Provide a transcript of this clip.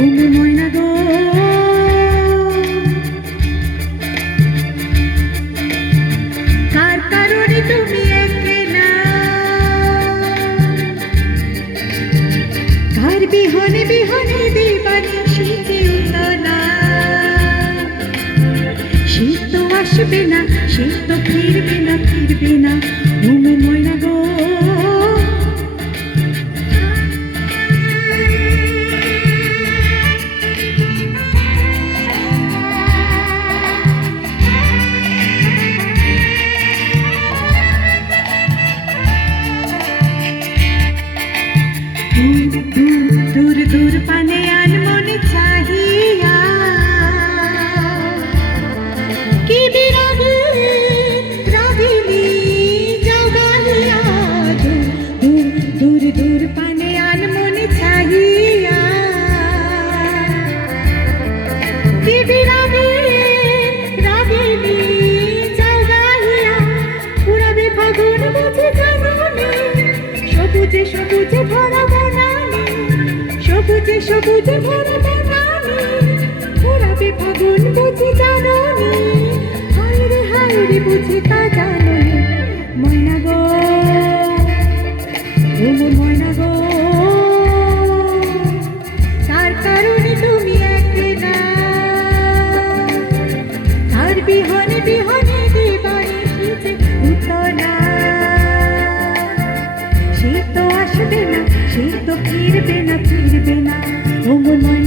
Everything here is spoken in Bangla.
মন ময়না গো কার কারণে তুমি একলা কার বিহনে বিহনে দিবানিশি উতলা শীত তো আসবে না শীত তো ফিরবে না মন ময়না গো दूर दूर पाने अनमोल चाहिया कि बिरग रागिनी जगालिया दूर दूर पाने अनमोल चाहिया कि बिरग रागिनी जगालिया पूरा बेफागुन बुझे জানুনি সবুজে সবুজে ভরা বনানি সবুজে সবুজে ভরা বনানি পুরাবে ফাগুন বুঝি জানুনি হায় রে বুঝি তা জানুনি ময়না গো ও মন ময়না গো কার কারণে তুমি একলা কার বিহনে বিহনে দিবানিশি উতলা শীত তো আসবে না শীত তো ফিরবে না ও মন